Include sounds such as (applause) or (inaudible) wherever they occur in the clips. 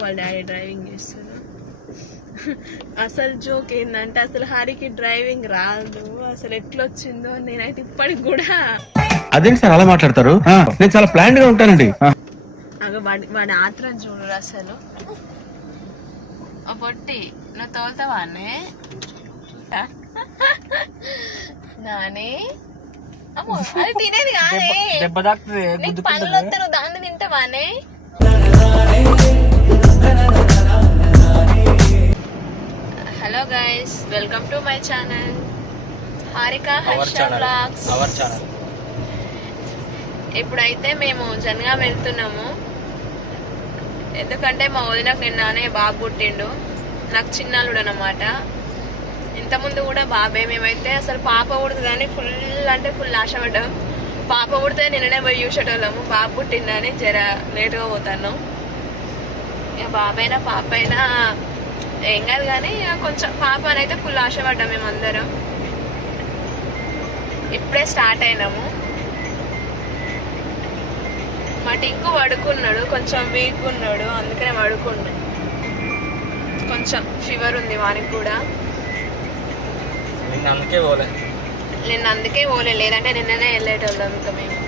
వాళ్ళ daddy driving చేస్తారు అసలు జోక్ ఏంటంటే అసలు హరికి డ్రైవింగ్ రాదు. అసలు ఎట్లొచ్చిందో నేనైతే ఇప్పటికి కూడా అదేంటి సార్ అలా మాట్లాడతారు? నేను చాలా ప్లాన్గా ఉంటానండి. అగ వాడి వాడి ఆత్రం చూడు అసలు. ఓ పొట్టి నువ్వు తోలుతావా అన్నే? నాని? అమ్మో అది తినేది కాదే. దెబ్బ తాకుతుంది నీకు పనులు వస్తే నువ్వు దాన్ని తింటావానే hello guys welcome to my channel. Harika Harsha vlogs. Our channel ఇప్పుడైతే మేము జనగా వెళ్తున్నాము ఎందుకంటే మా వదినకు నిన్ననే బాబు పుట్టిండు నాకు చిన్నాలుడు అనమాట ఇంతకుముందు కూడా బాబే మేమైతే అసలు పాప పుడుతుంది కానీ ఫుల్ అంటే ఫుల్ ఆశపడ్డాం. పాప పుడితే నిన్ననే పోయి చూసేటోళ్ళము బాబు పుట్టిందని జర లేటుగా పోతాను ఇక బాబైనా పాప అయినా ఏం కాదు కానీ ఇక కొంచెం పాప అయితే ఫుల్ ఆశపడ్డాం మేమందరం. ఇప్పుడే స్టార్ట్ అయినాము. మా టింకు పడుకున్నాడు కొంచెం వీక్ ఉన్నాడు అందుకనే పడుకున్నాడు కొంచెం ఫీవర్ ఉంది వానికి కూడా. నిన్న అందుకే పోలే. నిన్న అందుకే పోలే లేదంటే నిన్ననే వెళ్ళేటోళ్ళం ఇంకా మేము.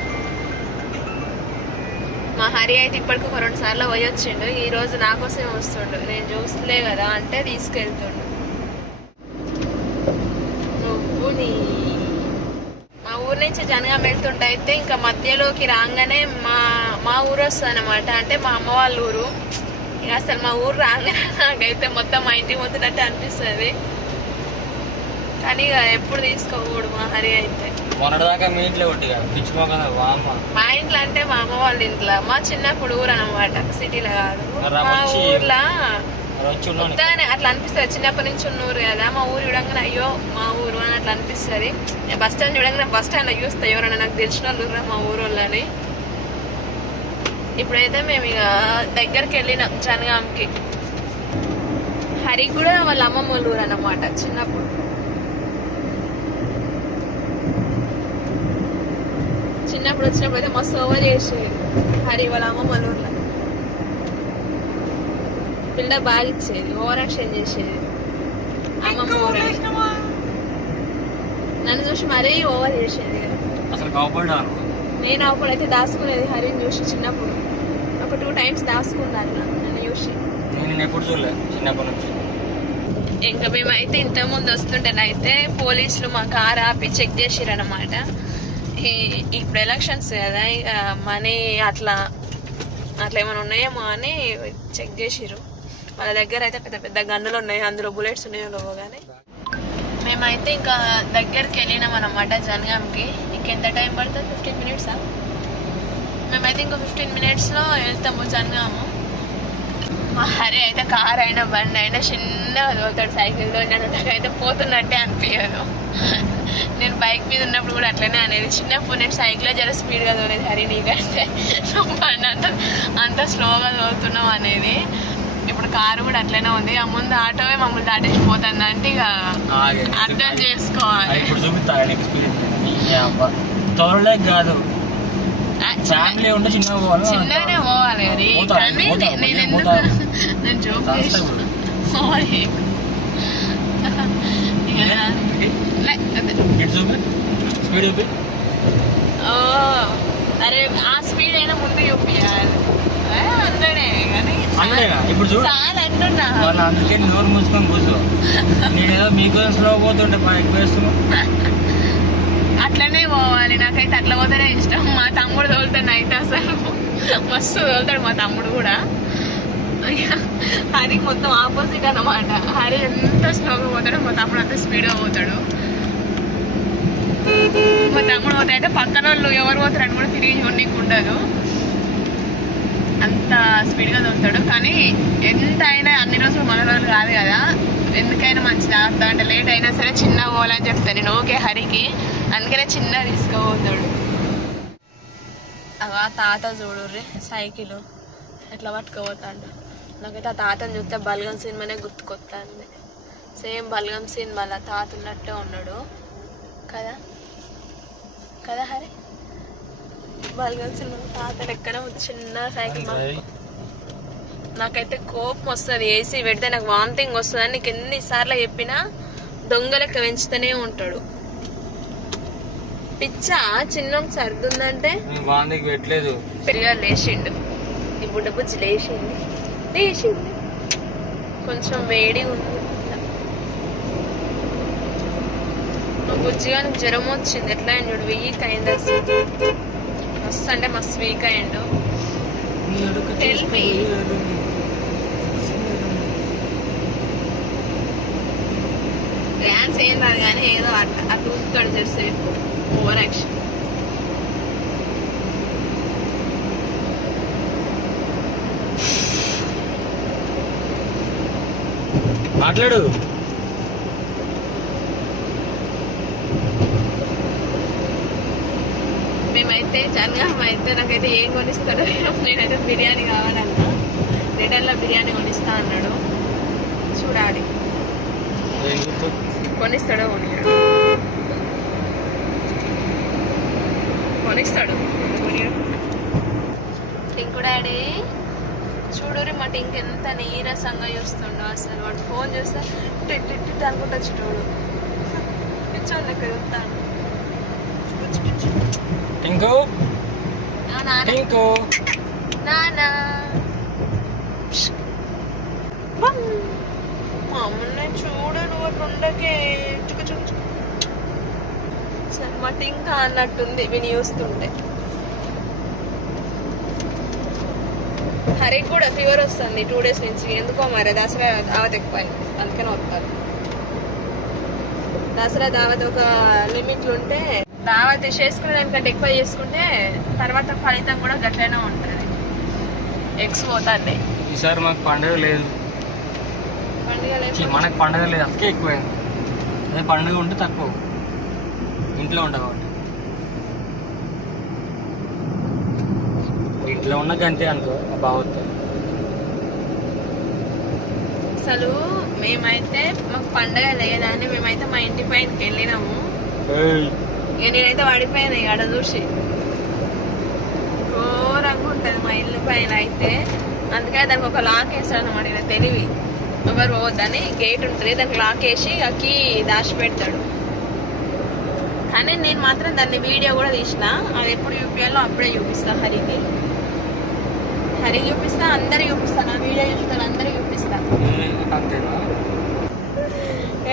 మా హరి అయితే ఇప్పటికి ఒక రెండు సార్లు పోయి వచ్చిండు. ఈ రోజు నా కోసమే వస్తుండు. నేను చూస్తలే కదా అంటే తీసుకెళ్తుండు. నువ్వు నీ నుంచి జనగా వెళ్తుంటే అయితే ఇంకా మధ్యలోకి రాగానే మా మా ఊరు వస్తుంది అనమాట అంటే మా అమ్మ వాళ్ళ ఊరు. ఇక అసలు మా ఊరు రాగానే నాకైతే మొత్తం మా ఇంటికి పోతున్నట్టు అనిపిస్తుంది. కానీ ఇక ఎప్పుడు తీసుకోకూడదు మా హరి అయితే. మొన్నటిదాకా మీ ఇంట్లో మా అంటే మా అమ్మ వాళ్ళ ఇంట్లో. మా చిన్నప్పుడు ఊరు అనమాట సిటీలో కాదు. మా ఊర్లో అట్లా అనిపిస్తుంది. చిన్నప్పటి నుంచి ఉన్న ఊరు కదా మా ఊరు చూడంగానే అయ్యో మా ఊరు అని అట్లా అనిపిస్తుంది. బస్ స్టాండ్ చూడంగానే బస్ స్టాండ్ చూస్తా ఎవరైనా నాకు తెలిసిన వాళ్ళు మా ఊరు వాళ్ళని ఇప్పుడైతే మేము ఇక దగ్గరికి వెళ్ళినాం జనగాంకి హరికి కూడా వాళ్ళ అమ్మమ్మ వాళ్ళ ఊరు అన్నమాట చిన్నప్పుడు. చిన్నప్పుడు వచ్చినప్పుడు అయితే మస్తు ఓవర్ చేసేది హరి వాళ్ళ అమ్మమ్మ వాళ్ళ ఊర్లో. పిల్ల బాగా ఇచ్చేది ఓవర్ యాక్షన్ చేసేది. అమ్మమ్మ ఊరని. నన్ను చూసి మరీ ఓవర్ చేసేది. అసలు నేను అప్పుడైతే దాచుకునేది హరిని చూసి చిన్నప్పుడు. ఒక టూ టైమ్స్ దాచుకున్నాను నన్ను చూసి. నేను నిన్ను ఎప్పుడు చూడలే చిన్నప్పటి నుంచి. ఇంకా మేమైతే ఇంత ముందు వస్తుంటేనైతే పోలీసులు మా కార్ ఆపి చెక్ చేసిరనమాట ఇప్పుడు ఎలక్షన్స్ కదా ఇక మనీ అట్లా అట్లా ఏమైనా ఉన్నాయేమో అని చెక్ చేసిరు వాళ్ళ దగ్గర అయితే పెద్ద పెద్ద గన్నులు ఉన్నాయి. అందులో బుల్లెట్స్ ఉన్నాయో లేవో కానీ మేమైతే ఇంకా దగ్గరికి వెళ్ళినాం అనమాట జనగాంకి. ఇంకెంత టైం పడుతుంది? ఫిఫ్టీన్ మినిట్సా మేమైతే ఇంకో ఫిఫ్టీన్ మినిట్స్లో వెళ్తాము జనగాము. మా హరి అయితే కార్ అయినా బండి అయినా చిన్నగా తోలుతాడు సైకిల్ తోలినాడు. అయితే పోతున్నట్టే అనిపించదు నేను బైక్ మీద ఉన్నప్పుడు కూడా అట్లనే అనేది. చిన్నప్పుడు నేను సైకిల్ జర స్పీడ్గా తోలేది హరి నీకంటే. బండి అంత అంత స్లోగా తోలుతున్నాం అనేది. ఇప్పుడు కారు కూడా అట్లనే ఉంది. ఆ ముందు ఆటోవే మమ్మల్ని దాటేసి పోతుంది అంటే ఇక. అర్థం చేసుకోవాలి. ఇప్పుడు చూపిస్తా ఆయన ఎక్స్పీరియన్స్ త్వరలే కాదు. ఫ్యామిలీ ఉంటే చిన్నగా పోవాలి? చిన్నగానే పోవాలి. నేను. ఎందుకు జోక్ స్పీడ్ అరే ఆ స్పీడ్ అయినా ముందు చూపించాలి అందడే కానీ అంటున్నా. వాళ్ళు అందుకే నోరు మూసుకొని కూర్చో. నేనేదో మీకోసం స్లో పోతుంటే మా ఎక్కువ వేస్తున్నావు అట్లనే పోవాలి. నాకైతే అట్లా పోతేనే ఇష్టం. మా తమ్ముడు తోలుతాడు అయితే అసలు. మస్తు తోలుతాడు మా తమ్ముడు కూడా. హరి మొత్తం ఆపోజిట్ అన్నమాట. హరి ఎంత స్లోగా పోతాడో మా తమ్ముడు అంత స్పీడ్గా పోతాడు. మా తమ్ముడు పోతే అయితే పక్కన వాళ్ళు ఎవరు పోతారని కూడా తిరిగి చూడనీకి ఉండదు. అంత స్పీడ్గా దొరుకుతాడు. కానీ ఎంత అయినా అన్ని రోజులు మన రోజులు కాదు కదా. ఎందుకైనా మంచి జాగ్రత్త అంటే లేట్ అయినా సరే చిన్న పోవాలని చెప్తాను నేను. ఓకే హరికి. అందుకనే చిన్న తీసుకుపోతాడు అగో తాత తాత చూడుర్రి సైకిల్ ఎట్లా పట్టుకోపోతాడు. నాకైతే ఆ తాతని చూస్తే బల్గం సినిమానే గుర్తుకొస్తుంది సేమ్ బల్గం సినిమాలో తాత ఉన్నట్టే ఉన్నాడు. కదా? కదా హరి? బల్గం సినిమా తాత ఉంది? చిన్న సైకిల్ నాకైతే కోపం వస్తుంది. ఏసీ పెడితే నాకు వామిటింగ్ వస్తుందని నీకు ఎన్నిసార్లు చెప్పినా దొంగ లెక్క పెంచుతూనే ఉంటాడు. పిచ్చా? చిన్న సర్దుందంటే బాంధీకి పెట్టలేదు. పెరిగా లేచిండు. ఈ బుడ్డ బుజ్జి లేచింది. లేచింది. కొంచెం వేడి ఉంది. బుజ్జిగానికి జ్వరం వచ్చింది. ఎట్లా చూడు వీక్ అయింది అసలు. మస్తు అంటే మస్తు వీక్ me. డ్యాన్స్ ఏం రాదు కానీ ఏదో అట్లా అటు ఊపుతాడు చేస్తే ఓవర్ యాక్షన్ మాట్లాడు. మేమైతే జనగామ అయితే నాకైతే ఏం కొనిస్తాడో (laughs) నేనైతే బిర్యానీ కావాలన్నా. రిటర్న్లో బిర్యానీ కొనిస్తా అన్నాడు. చూడాలి. కొనిస్తాడో కొనియాడు? కొనిస్తాడు. టింకు డాడీ చూడురి మా టింక్ ఎంత నీరసంగా చూస్తుండో అసలు. వాడు ఫోన్ చూస్తే టిట్ టిట్ అనుకుంటా చూడు. పిచ్చోళ్ళు లెక్క చూస్తాను. పిచ్చి టింకు టింకు నానా మా అమ్మని చూడు నువ్వు అట్లా ఉండకే చుకు చుకు. సరే టింక అన్నట్టుంది విని చూస్తుంటే. హరికి కూడా ఫీవర్ వస్తుంది టూ డేస్ నుంచి. ఎందుకో మరి దసరా దావత్ ఎక్కువ అందుకనే వస్తారు దసరా దావత్ ఒక లిమిట్లు ఉంటే దావత్ చేసుకునే దానికంటే ఎక్కువ చేసుకుంటే తర్వాత ఫలితం కూడా గట్లనే ఉంటుంది. ఎగ్స్ పోతాండి. ఈసారి మాకు పండుగ లేదు. పండుగ ఛీ, మనకు పండుగ లేదు. అందుకే ఎక్కువైంది. అదే పండుగ ఉంటే తక్కువ. ఇంట్లో ఉంటా కాబట్టి. ఇంట్లో ఉన్న గంతే అనుకో బావతో అసలు మేమైతే మాకు పండగ లేదని మేమైతే మా ఇంటి పైనకి వెళ్ళినాము ఇక నేనైతే పడిపోయాను ఇక ఆడ చూసి. ఘోరంగా ఉంటుంది మా ఇల్లు పైన అయితే. అందుకే దానికి ఒక లాక్ వేస్తాడు అనమాట తెలివి. ఎవరు పోవద్దని గేట్ ఉంటుంది దానికి లాక్ వేసి ఆ కీ దాచి పెడతాడు కానీ నేను మాత్రం దాన్ని వీడియో కూడా తీసిన. అది ఎప్పుడు చూపించాలో అప్పుడే చూపిస్తా హరికి. హరికి చూపిస్తా అందరు చూపిస్తా. నా వీడియో చూస్తాను అందరు చూపిస్తా. అంతేనా?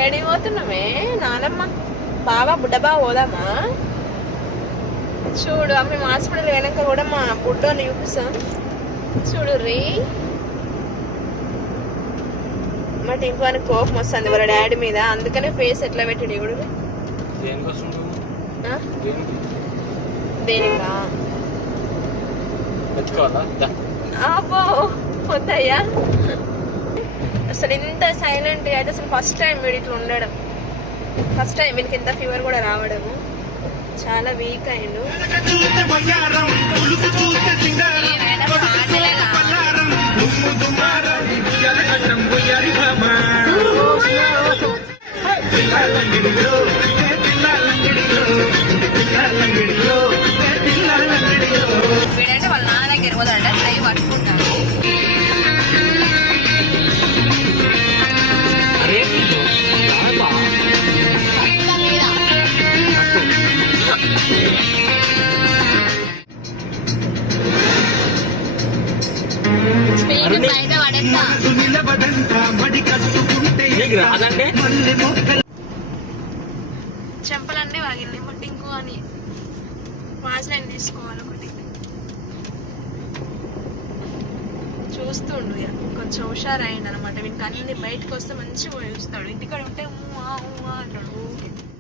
ఏడికి పోతున్నామే నానమ్మ? బాబా బుడ్డబా పోదామా? చూడు అమ్మ హాస్పిటల్ వెనక కూడా మా బుడ్డోని చూపిస్తాం. చూడు రీ. మా టింకు అని కోపం వస్తుంది వాళ్ళ డాడీ మీద. అందుకనే ఫేస్ ఎట్లా పెట్టాడు ఇప్పుడు? దేనికి. అబ్బో వద్దయ్యా. అసలు ఇంత సైలెంట్ అయితే అసలు ఫస్ట్ టైం వీడు ఇట్లా ఉండడం. ఫస్ట్ టైం వీనికి ఎంత ఫీవర్ కూడా రావడము. చాలా వీక్ అయిండు. వీడంటే వాళ్ళ నాన్న దగ్గర సింగారం ఈయన కొడుకు చెంపలన్నీ వాగింది ఇంకో అని. వాసన తీసుకోవాలి ఒకటి. చూస్తుండు ఇక కొంచెం హుషారు అనమాట వీనికి అన్ని బయటకు వస్తే మంచిగా చూస్తాడు. ఇంటికాడ ఉంటే అంటాడు. ఊరికే.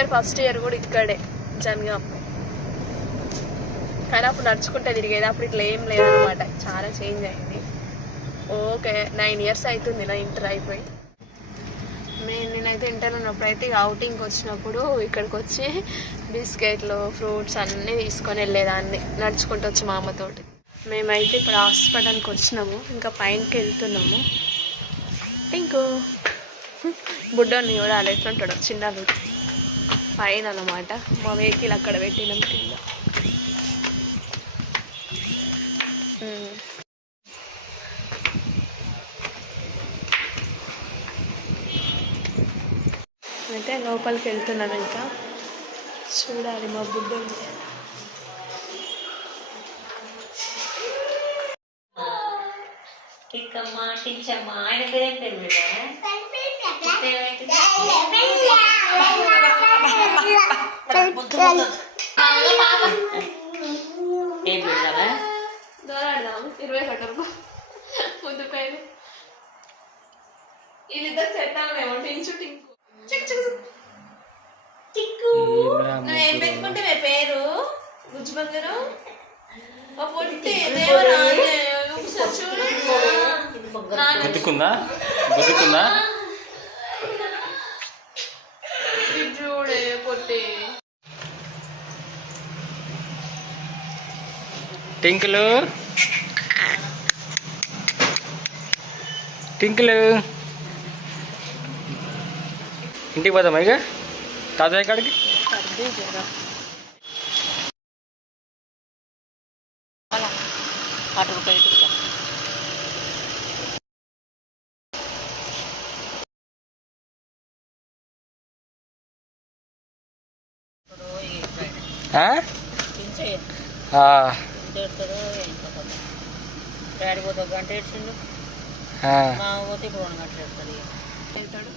ఇంటర్ ఫస్ట్ ఇయర్ కూడా ఇక్కడే జనగాం కానీ అప్పుడు నడుచుకుంటే తిరిగేది. అప్పుడు ఇట్లా ఏం లేదనమాట చాలా చేంజ్ అయింది. ఓకే నైన్ ఇయర్స్ అవుతుంది నా ఇంటర్ అయిపోయి. నేను నేనైతే ఇంటర్ ఉన్నప్పుడు అయితే అవుటింగ్కి వచ్చినప్పుడు ఇక్కడికి వచ్చి బిస్కెట్లు ఫ్రూట్స్ అన్నీ తీసుకొని వెళ్ళేదాన్ని. నడుచుకుంటూ వచ్చి మా అమ్మతోటి. మేమైతే ఇప్పుడు హాస్పిటల్కి వచ్చినాము. ఇంకా పైనకి వెళ్తున్నాము. ఇంకో (laughs) బుడ్డోని చూడాలి. ఎట్లుంటాడు చిన్న పైన అన్నమాట మా వెహికల్ అక్కడ పెట్టినాం కింద. అయితే లోపలికి వెళ్తున్నాను ఇంకా చూడాలి మా బుడ్డోని టీచర్ టించమ్మ ఆయన పేరేం పేరు ఏం పెడతారా దొరాడదాం ఇరవై కట్టరు ముందు పైన వీళ్ళిద్దరు సెట్ అవ్వలేము టించు టింకు చిక్ చిక్ చిక్. నువ్వు ఏం పెట్టుకుంటే మీ పేరు గుజ్జు బంగారు ఓ పొట్టి టింకులు. టింకులు. ఇంటికి పోదామా ఇక? తాతయ్య కాడికి? అటు రూపాయలు ఇటుకుంటా ఆ? టించే ఆ, తిడతాడో ఏంటో పాపం. డాడీ పోతే ఒక గంట ఏడ్చిండు. ఆ. మా పోతే ఇప్పుడు రెండు గంటలు వెళ్తాడు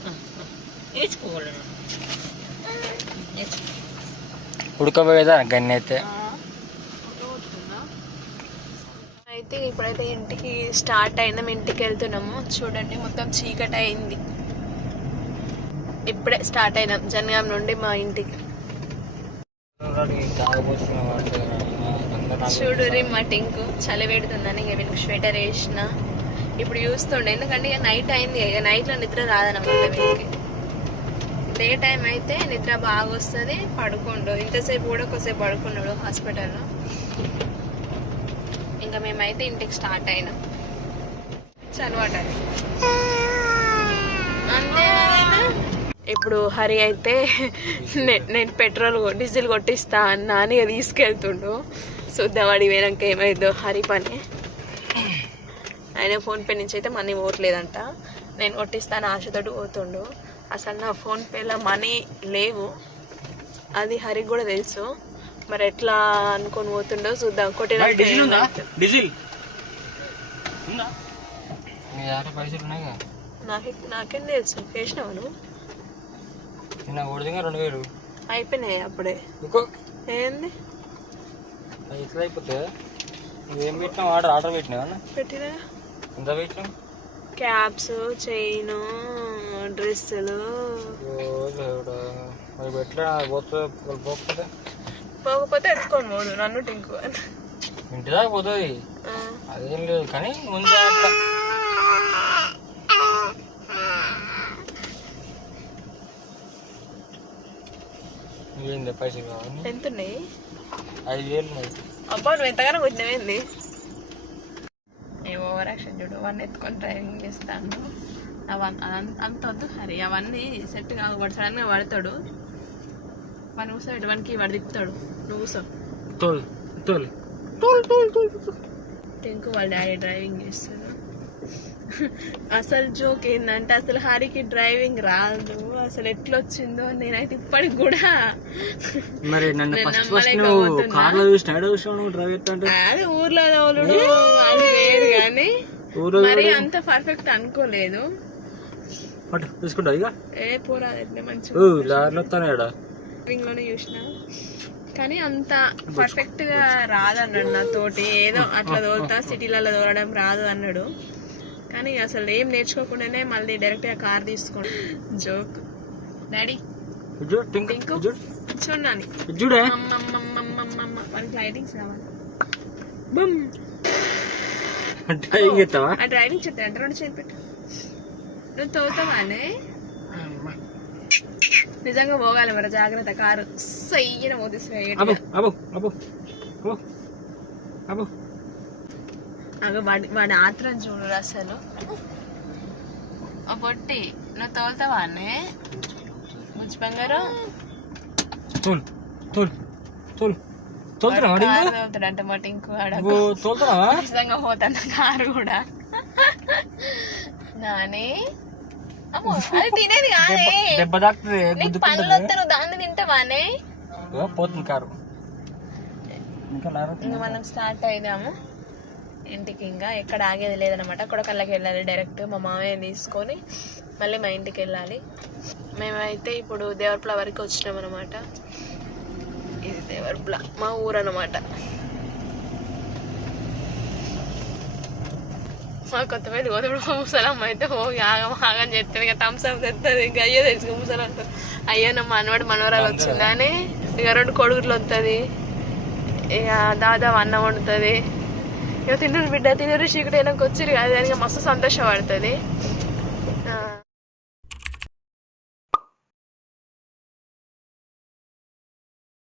ఉడకబోయేదా గన్ని అయితే? అయితే ఇప్పుడైతే ఇంటికి స్టార్ట్ అయినాం. ఇంటికి వెళ్తున్నాము. చూడండి మొత్తం చీకటి అయింది ఇప్పుడే స్టార్ట్ అయినాం. జనగాం నుండి మా ఇంటికి. చూడు రే మా టింకు చలి పెడుతుందని ఇక వీళ్ళకి స్వెటర్ వేసిన. ఇప్పుడు చూస్తుండే. ఎందుకంటే ఇక నైట్ అయింది. ఇక నైట్లో నిద్ర రాదనమాట వీళ్ళకి డే టైం అయితే నిద్ర బాగా వస్తుంది. పడుకోండు. ఇంతసేపు కూడా ఒకసేపు పడుకున్నాడు హాస్పిటల్లో. ఇంకా మేమైతే ఇంటికి స్టార్ట్ అయినాం. చలవాట అంతే ఇప్పుడు హరి అయితే నే- నేను పెట్రోల్ డీజిల్ కొట్టిస్తా అన్నా అని తీసుకెళ్తుండు. చూద్దాం వాడి పోయినాక ఏమైందో హరి పని. ఆయన ఫోన్పే నుంచి అయితే మనీ పోవట్లేదంట. నేను కొట్టిస్తాను ఆశతోటి పోతుండు. అసలు నా ఫోన్పేలో మనీ లేవు. అది హరికి కూడా తెలుసు. మరి ఎట్లా అనుకొని పోతుండో చూద్దాం. కొట్టిన నాకే నాకేం తెలుసు. చేసినావు నువ్వు? నిన్న ఓడిదిగా రెండు వేలు. అయిపోయినాయి అప్పుడే. ఇంకో. ఏంది? ఎట్లా అయిపోతే నువ్వేం పెట్టినావు? ఆర్డర్ ఆర్డర్ పెట్టినావా అన్న? పెట్టినా? ఎంత పెట్టినావు? క్యాప్స్ చైన్ డ్రెస్సులు. మరి ఎట్లా పోతుంది పోకపోతే? పోకపోతే ఎత్తుకొని పోదు నన్ను టింకు అని. ఇంటి దాకా పోతుంది. అదేం లేదు కానీ ముందే ఏంది పైసలు కావాలి ఎంత ఉన్నాయి ఐదు వేలు ఉన్నాయి. అబ్బా నువ్వు ఎంతగానో కొట్టినవేంది? ఏ ఓవర్ యాక్షన్ చూడు అవన్నీ ఎత్తుకొని డ్రైవింగ్ చేస్తాను. అవన్నీ అంత వద్దు హరి అవన్నీ సెట్ కాకూడదు సడన్గా పడతాడు వాడిని కూర్చోబెట్టి వానికి వాడు తిప్పుతాడు. నువ్వు కూర్చో. తోలు తోలు. టింకు వాళ్ళ డాడీ డ్రైవింగ్ చేస్తాడు. అసలు జోక్ ఏంటంటే అసలు హరికి డ్రైవింగ్ రాదు. అసలు ఎట్లా వచ్చిందో నేనైతే ఇప్పటికి కూడా మరి నన్ను నేను ఫస్ట్ నువ్వు డ్రైవ్ అది ఊర్లో తోలుడు అది వేరు కానీ మరి అంత పర్ఫెక్ట్ అనుకోలేదు. పట్టు తీసుకుంటావు ఇక ఏ పోరా ఎట్లా మంచి ఊ లారీలో వస్తాను ఇక్కడ డ్రైవింగ్లోనే చూసిన. కానీ అంత పర్ఫెక్ట్గా రాదన్నాడు నా తోటి ఏదో అట్లా తోలుతా సిటీలలో తోలడం రాదు అన్నాడు. కానీ అసలు ఏం నేర్చుకోకుండానే మళ్ళీ డైరెక్ట్గా కార్ తీసుకోండి జోక్. డాడీ చూడండి మనకి లైటింగ్స్ కావాలి బమ్. డ్రైవింగ్ ఆ డ్రైవింగ్ అంటే రెండు చేతి పెట్టు. నువ్వు తోతావానే నిజంగా పోగాలి మరి. జాగ్రత్త. కారు సయ్యన పోతే వాడి వాడి ఆత్రం చూడు అసలు. పొట్టి నువ్వు తోలుతావానే ముచ్చి బంగారం? తోలు తోలు తోలు. తోలుతున్నావా కారు తోలుతున్నావా ఖచ్చితంగా పోతాను కూడా. నానే? అది తినేది కాదే. దెబ్బ- దెబ్బ తాకుతుంది నీకు పనులు గుద్దుకుంటుంది వస్తే నువ్వు దాన్ని తింటావానే పోతుంది కారు. ఇంకా మనం స్టార్ట్ అయినాము ఇంటికి ఇంకా ఎక్కడ ఆగేది లేదనమాట కొడకళ్ళకి వెళ్ళాలి డైరెక్ట్ మా మామయ్య తీసుకొని మళ్ళీ మా ఇంటికి వెళ్ళాలి. మేమైతే ఇప్పుడు దేవరపుల వరకు వచ్చినాం అనమాట ఇది దేవరపుల మా ఊరు అనమాట మా కొత్త మీద గోధుమ ముసలమ్మ అయితే పోగి ఆగం ఆగం చేస్తుంది ఇక థమ్స్ అప్ తెస్తుంది ఇంకా అయ్యో తెలుసుకో ముసలం అయ్యో నా మనవాడు మనవరాలు వచ్చిందని ఇక రెండు కొడుకులు వస్తుంది ఇక దాదాపు అన్నం వండుతుంది. ఇక తిన్నరు బిడ్డ తిన్నరు చీకటి వెనక్కి వచ్చిరు అది దానికి మస్తు సంతోషపడుతుంది.